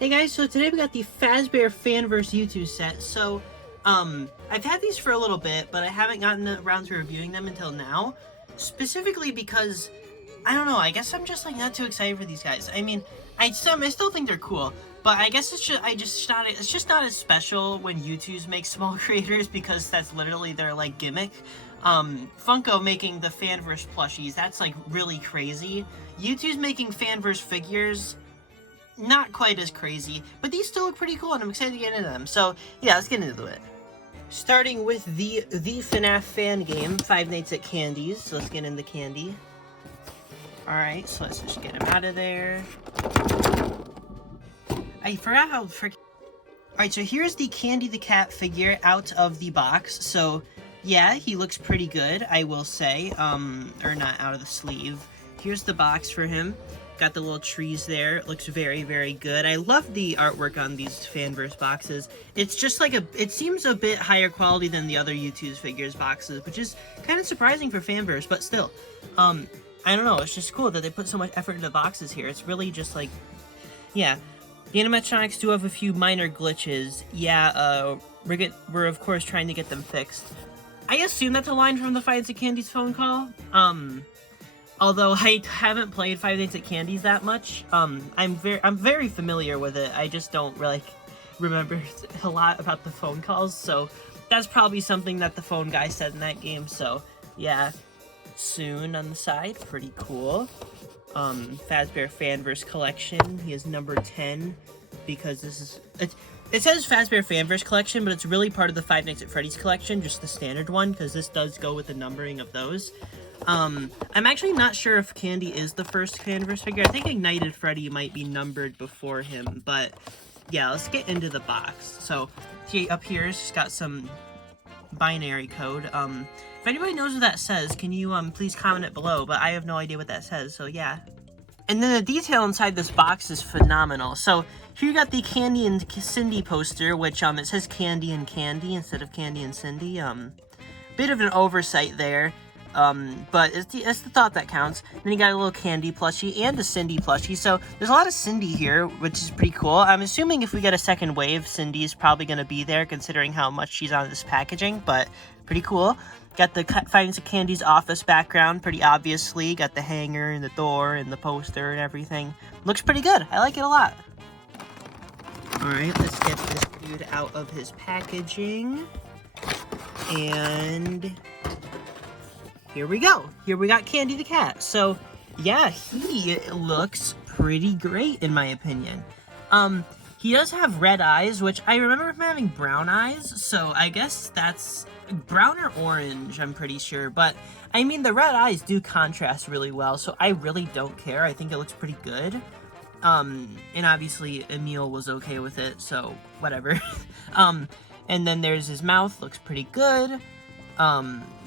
Hey guys, so today we got the Fazbear Fanverse YouTube set. So, I've had these for a little bit, but I haven't gotten around to reviewing them until now. Specifically because, I don't know, I guess I'm just like not too excited for these guys. I mean, I still think they're cool, but I guess it's just not as special when YouTubes make small creators because that's literally their like gimmick. Funko making the Fanverse plushies, that's like really crazy. YouTube's making Fanverse figures, not quite as crazy, but these still look pretty cool and I'm excited to get into them. So yeah, let's get into it. Starting with the FNAF Fangame, Five Nights at Candy's. So let's get into candy. Alright, so let's just get him out of there. I forgot how freaking... Alright, so here's the Candy the Cat figure out of the box. So yeah, he looks pretty good, I will say. Or not out of the sleeve. Here's the box for him. Got the little trees there. It looks very, very good. I love the artwork on these Fanverse boxes. It's just like it seems a bit higher quality than the other YouTube's figures boxes, which is kind of surprising for Fanverse, but still. I don't know, it's just cool that they put so much effort into boxes here. It's really just like, yeah. The animatronics do have a few minor glitches. Yeah, we're of course trying to get them fixed. I assume that's a line from the Five Nights at Candy's phone call. Although I haven't played Five Nights at Candy's that much, I'm very familiar with it. I just don't really remember a lot about the phone calls, so that's probably something that the phone guy said in that game. So yeah, soon on the side, pretty cool. Fazbear Fanverse collection. He is number 10 because this is it says Fazbear Fanverse collection, but it's really part of the Five Nights at Freddy's collection, just the standard one, because this does go with the numbering of those. I'm actually not sure if Candy is the first Fanverse figure. I think Ignited Freddy might be numbered before him, but yeah, let's get into the box. So, see, up here, it's just got some binary code. If anybody knows what that says, can you, please comment it below, but I have no idea what that says, so yeah. And then the detail inside this box is phenomenal. So, here you got the Candy and Cindy poster, which, it says Candy and Candy instead of Candy and Cindy. Bit of an oversight there. But it's the thought that counts. Then you got a little Candy plushie and a Cindy plushie, so there's a lot of Cindy here, which is pretty cool. I'm assuming if we get a second wave, Cindy's probably going to be there, considering how much she's on this packaging, but pretty cool. Got the Five Nights at Candy's office background, pretty obviously. Got the hanger and the door and the poster and everything. Looks pretty good. I like it a lot. Alright, let's get this dude out of his packaging. And here we go. Here we got Candy the Cat. So, yeah, he looks pretty great in my opinion. He does have red eyes, which I remember him having brown eyes, so I guess that's brown or orange, I'm pretty sure. But, I mean, the red eyes do contrast really well, so I really don't care. I think it looks pretty good. And obviously Emil was okay with it, so whatever. And then there's his mouth, looks pretty good.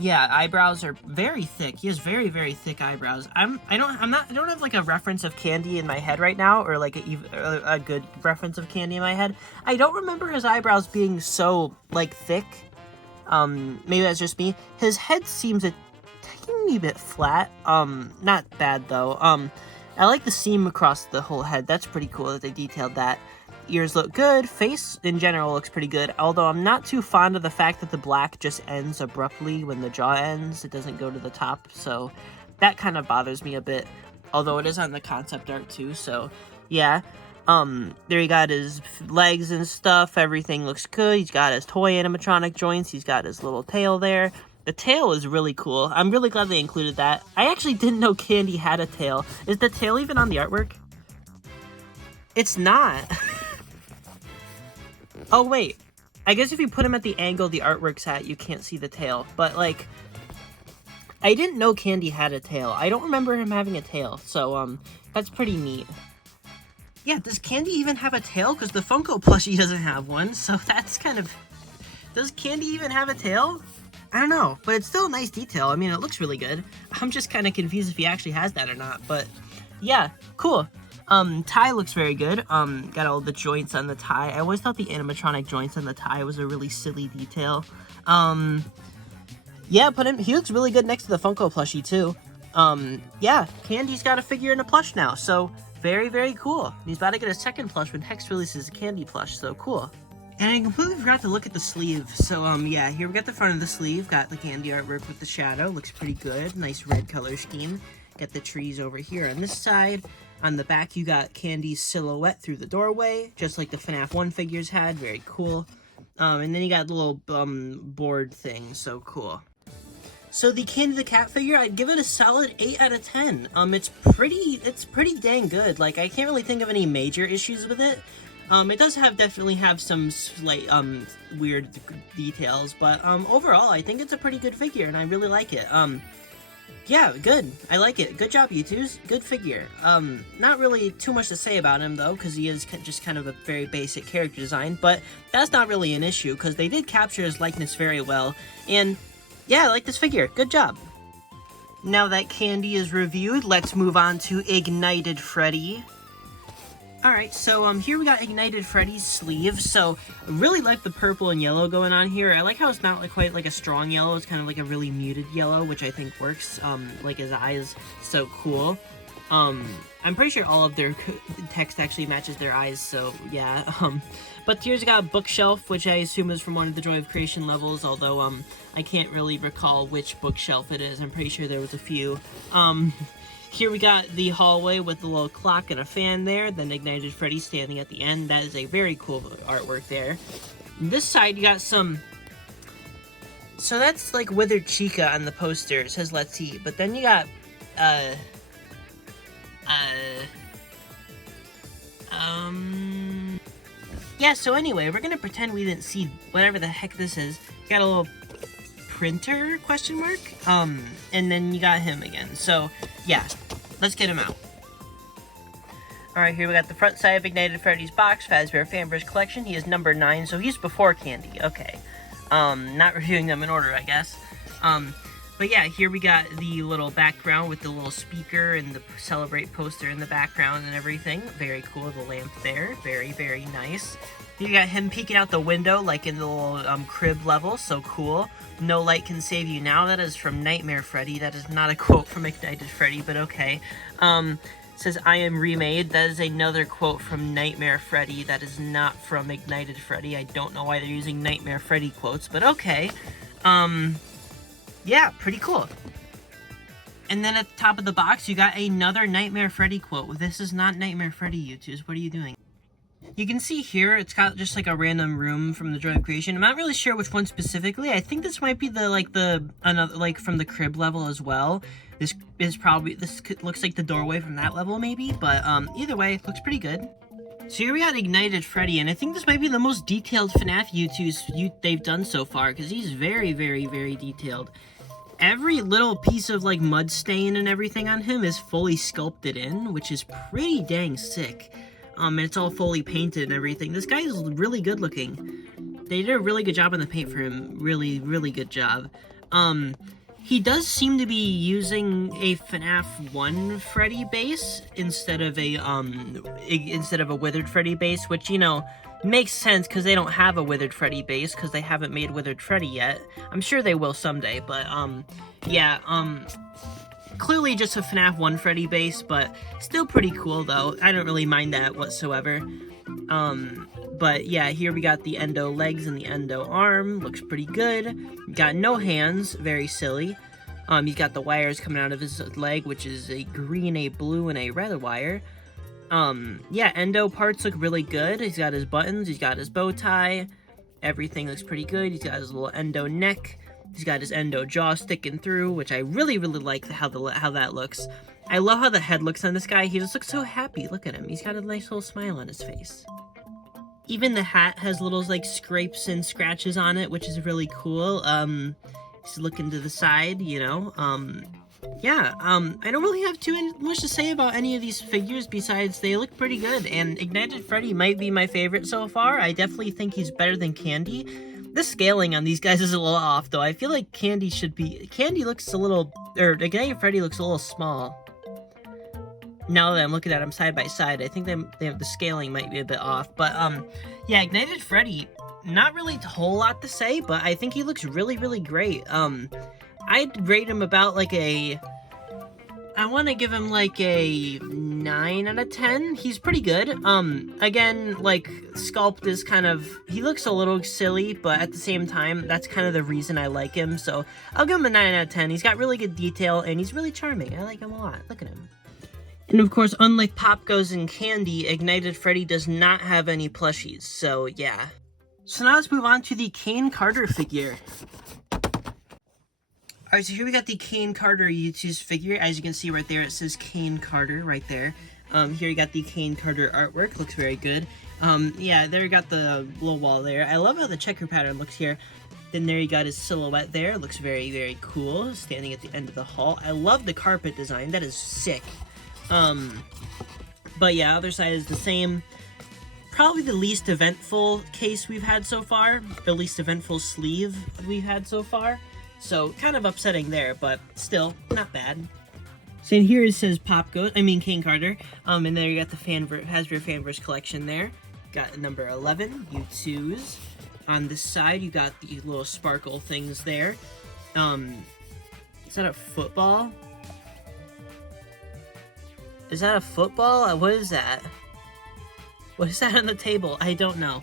Yeah, eyebrows are very thick. He has very, very thick eyebrows. I don't have like a reference of Candy in my head right now, or like a good reference of Candy in my head. I don't remember his eyebrows being so like thick. Maybe that's just me. His head seems a tiny bit flat. Not bad though. I like the seam across the whole head. That's pretty cool that they detailed that. Ears look good. Face, in general, looks pretty good. Although I'm not too fond of the fact that the black just ends abruptly when the jaw ends. It doesn't go to the top, so that kind of bothers me a bit. Although it is on the concept art, too, so yeah. There he got his legs and stuff. Everything looks good. He's got his toy animatronic joints. He's got his little tail there. The tail is really cool. I'm really glad they included that. I actually didn't know Candy had a tail. Is the tail even on the artwork? It's not. Oh, wait. I guess if you put him at the angle the artwork's at, you can't see the tail. But, like, I didn't know Candy had a tail. I don't remember him having a tail. So, that's pretty neat. Yeah, does Candy even have a tail? Because the Funko plushie doesn't have one. So that's kind of... Does Candy even have a tail? I don't know. But it's still a nice detail. I mean, it looks really good. I'm just kind of confused if he actually has that or not. But, yeah, cool. Tie looks very good. Got all the joints on the tie. I always thought the animatronic joints on the tie was a really silly detail. Yeah, he looks really good next to the Funko plushie, too. Yeah, Candy's got a figure and a plush now, so Very, very cool. He's about to get a second plush when Hex releases a candy plush, so cool. And I completely forgot to look at the sleeve. So, yeah, here we got the front of the sleeve. Got the candy artwork with the shadow. Looks pretty good. Nice red color scheme. Got the trees over here on this side. On the back, you got Candy's silhouette through the doorway, just like the FNAF 1 figures had. Very cool. And then you got the little board thing. So cool. So the Candy the Cat figure, I'd give it a solid 8 out of 10. It's pretty dang good. Like, I can't really think of any major issues with it. It does definitely have some slight, weird details, but, overall, I think it's a pretty good figure, and I really like it. Yeah, good. I like it. Good job, YouToOZ. Good figure. Not really too much to say about him, though, because he is just kind of a very basic character design, but that's not really an issue, because they did capture his likeness very well, and, yeah, I like this figure. Good job. Now that Candy is reviewed, let's move on to Ignited Freddy. Alright, so here we got Ignited Freddy's sleeve. So I really like the purple and yellow going on here. I like how it's not quite like a strong yellow, it's kind of like a really muted yellow, which I think works. Like his eyes, so cool. I'm pretty sure all of their text actually matches their eyes, so yeah. But here's got a bookshelf, which I assume is from one of the Joy of Creation levels, although I can't really recall which bookshelf it is. I'm pretty sure there was a few. Here we got the hallway with the little clock and a fan there, then Ignited Freddy standing at the end. That is a very cool artwork there. On this side, you got some... So that's like Withered Chica on the poster. It says Let's Eat. But then you got, yeah, so anyway, we're gonna pretend we didn't see whatever the heck this is. You got a little printer, question mark? And then you got him again. So, yeah, let's get him out. Alright, here we got the front side of Ignited Freddy's box, Fazbear Fanverse collection. He is number 9, so he's before Candy. Okay. Not reviewing them in order, I guess. But yeah, here we got the little background with the little speaker and the Celebrate poster in the background and everything. Very cool, the lamp there. Very, very nice. You got him peeking out the window, like in the little crib level, so cool. No light can save you now. That is from Nightmare Freddy. That is not a quote from Ignited Freddy, but okay. Says, I am remade. That is another quote from Nightmare Freddy. That is not from Ignited Freddy. I don't know why they're using Nightmare Freddy quotes, but okay. Yeah, pretty cool. And then at the top of the box, you got another Nightmare Freddy quote. This is not Nightmare Freddy, YouToOZ. What are you doing? You can see here, it's got just like a random room from the Joy of Creation. I'm not really sure which one specifically. I think this might be another, like from the crib level as well. This looks like the doorway from that level maybe, but either way, it looks pretty good. So here we got Ignited Freddy, and I think this might be the most detailed FNAF YouToOZ they've done so far, because he's very, very, very detailed. Every little piece of like mud stain and everything on him is fully sculpted in, which is pretty dang sick. And it's all fully painted and everything. This guy is really good looking. They did a really good job on the paint for him. Really, really good job. He does seem to be using a FNAF 1 Freddy base instead of a Withered Freddy base, which, you know, makes sense because they don't have a Withered Freddy base because they haven't made Withered Freddy yet. I'm sure they will someday, but, yeah, clearly just a FNAF 1 Freddy base, but still pretty cool, though. I don't really mind that whatsoever. But yeah, here we got the endo legs and the endo arm. Looks pretty good. Got no hands. Very silly. He's got the wires coming out of his leg, which is a green, a blue, and a red wire. Yeah, endo parts look really good. He's got his buttons. He's got his bow tie. Everything looks pretty good. He's got his little endo neck. He's got his endo jaw sticking through, which I really, really like how that looks. I love how the head looks on this guy. He just looks so happy. Look at him. He's got a nice little smile on his face. Even the hat has little, like, scrapes and scratches on it, which is really cool. He's looking to the side, you know. Yeah, I don't really have too much to say about any of these figures besides they look pretty good. And Ignited Freddy might be my favorite so far. I definitely think he's better than Candy. The scaling on these guys is a little off, though. I feel like Candy looks a little, or Ignited Freddy looks a little small. Now that I'm looking at them side by side, I think the scaling might be a bit off. But, yeah, Ignited Freddy, not really a whole lot to say, but I think he looks really, really great. I'd rate him about like a, I want to give him like a 9 out of 10. He's pretty good. Again, like, sculpt is kind of, he looks a little silly, but at the same time, that's kind of the reason I like him. So I'll give him a 9 out of 10. He's got really good detail, and he's really charming. I like him a lot. Look at him. And of course, unlike Popgoes and Candy, Ignited Freddy does not have any plushies. So yeah. So now let's move on to the Kane Carter figure. Alright, so here we got the Kane Carter YouTooz figure. As you can see right there, it says Kane Carter right there. Here you got the Kane Carter artwork. Looks very good. Yeah, there you got the little wall there. I love how the checker pattern looks here. Then there you got his silhouette there. Looks very, very cool. Standing at the end of the hall. I love the carpet design. That is sick. But yeah, other side is the same. Probably the least eventful case we've had so far. The least eventful sleeve we've had so far. So, kind of upsetting there, but still, not bad. So in here it says Kane Carter. And there you got the Fazbear Fanverse collection there. Got number 11, YouTooz. On this side, you got the little sparkle things there. Is that a football? Is that a football? What is that? What is that on the table? I don't know.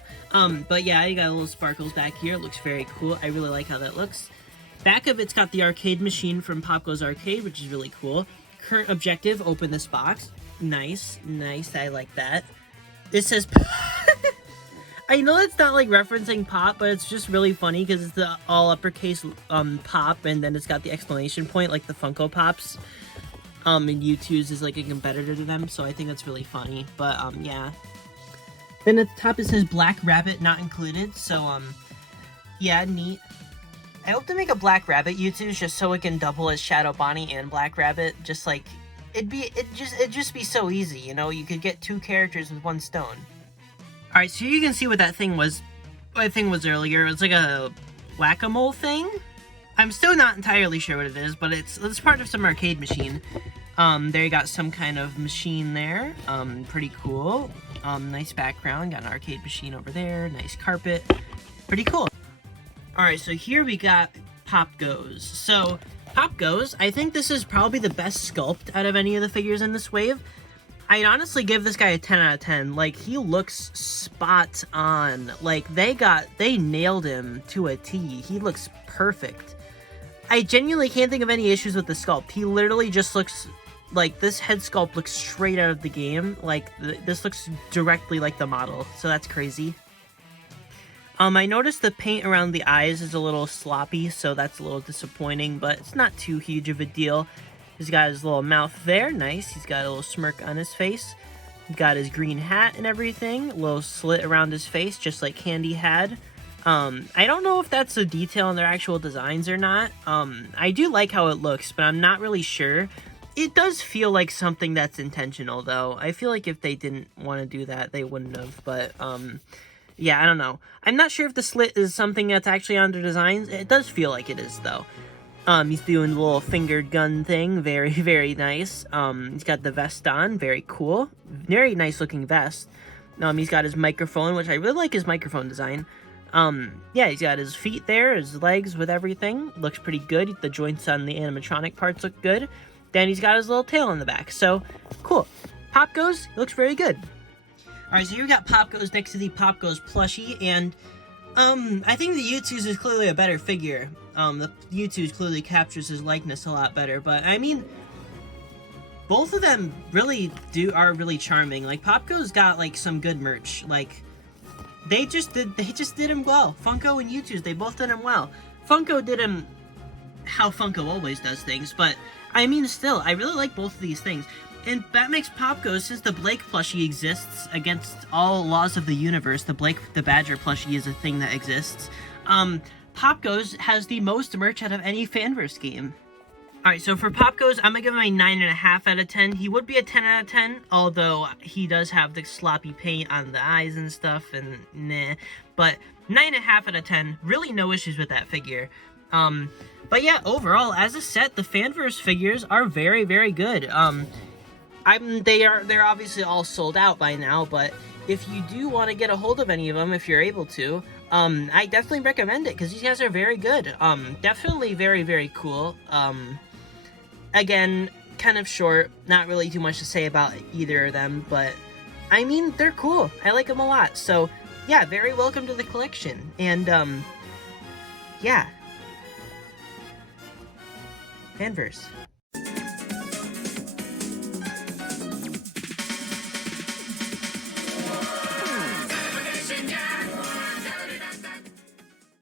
But yeah, you got little sparkles back here. It looks very cool. I really like how that looks. Back of it's got the arcade machine from Popgoes Arcade, which is really cool. Current objective, open this box. Nice, nice, I like that. It says... I know it's not like referencing Pop, but it's just really funny because it's the all uppercase Pop, and then it's got the exclamation point like the Funko Pops. And YouTooz is like a competitor to them, so I think that's really funny. But yeah. Then at the top it says Black Rabbit not included, so yeah, neat. I hope to make a Black Rabbit YouTooz just so it can double as Shadow Bonnie and Black Rabbit. Just like it'd just be so easy, you know. You could get 2 characters with 1 stone. All right, so you can see what that thing was. What thing was earlier? It was like a whack-a-mole thing. I'm still not entirely sure what it is, but it's part of some arcade machine. There you got some kind of machine there. Pretty cool. Nice background. Got an arcade machine over there. Nice carpet. Pretty cool. Alright, so here we got Popgoes. So, Popgoes, I think this is probably the best sculpt out of any of the figures in this wave. I'd honestly give this guy a 10 out of 10. Like, he looks spot on. Like, they nailed him to a T. He looks perfect. I genuinely can't think of any issues with the sculpt. He literally just looks like, this head sculpt looks straight out of the game. Like, this looks directly like the model. So that's crazy. I noticed the paint around the eyes is a little sloppy, so that's a little disappointing, but it's not too huge of a deal. He's got his little mouth there, nice. He's got a little smirk on his face. He's got his green hat and everything, a little slit around his face, just like Candy had. I don't know if that's a detail in their actual designs or not. I do like how it looks, but I'm not really sure. It does feel like something that's intentional, though. I feel like if they didn't want to do that, they wouldn't have, but, yeah, I don't know. I'm not sure if the slit is something that's actually on their designs. It does feel like it is, though. He's doing the little fingered gun thing. Very, very nice. He's got the vest on. Very cool. Very nice looking vest. He's got his microphone, which I really like his microphone design. Yeah, he's got his feet there, his legs with everything. Looks pretty good. The joints on the animatronic parts look good. Then he's got his little tail in the back. So, cool. Popgoes, looks very good. Alright, so here we got Popgoes next to the Popgoes plushie, and, I think the YouTooz is clearly a better figure. The YouTooz clearly captures his likeness a lot better, but, I mean, both of them really are really charming. Like, Popgoes got, like, some good merch. Like, they just did him well. Funko and YouTooz, they both did him well. Funko did him how Funko always does things, but, I mean, still, I really like both of these things. And that makes Popgoes, since the Blake plushie exists against all laws of the universe, the Blake the Badger plushie is a thing that exists, Popgoes has the most merch out of any Fanverse game. Alright, so for Popgoes, I'm gonna give him a 9.5 out of 10. He would be a 10 out of 10, although he does have the sloppy paint on the eyes and stuff, and nah. But 9.5 out of 10, really no issues with that figure. But yeah, overall, as a set, the Fanverse figures are very, very good. They're obviously all sold out by now, but if you do want to get a hold of any of them, if you're able to, I definitely recommend it, because these guys are very good. Definitely very, very cool. Again, kind of short, not really too much to say about either of them, but I mean, they're cool. I like them a lot. So yeah, very welcome to the collection. And yeah. Fanverse.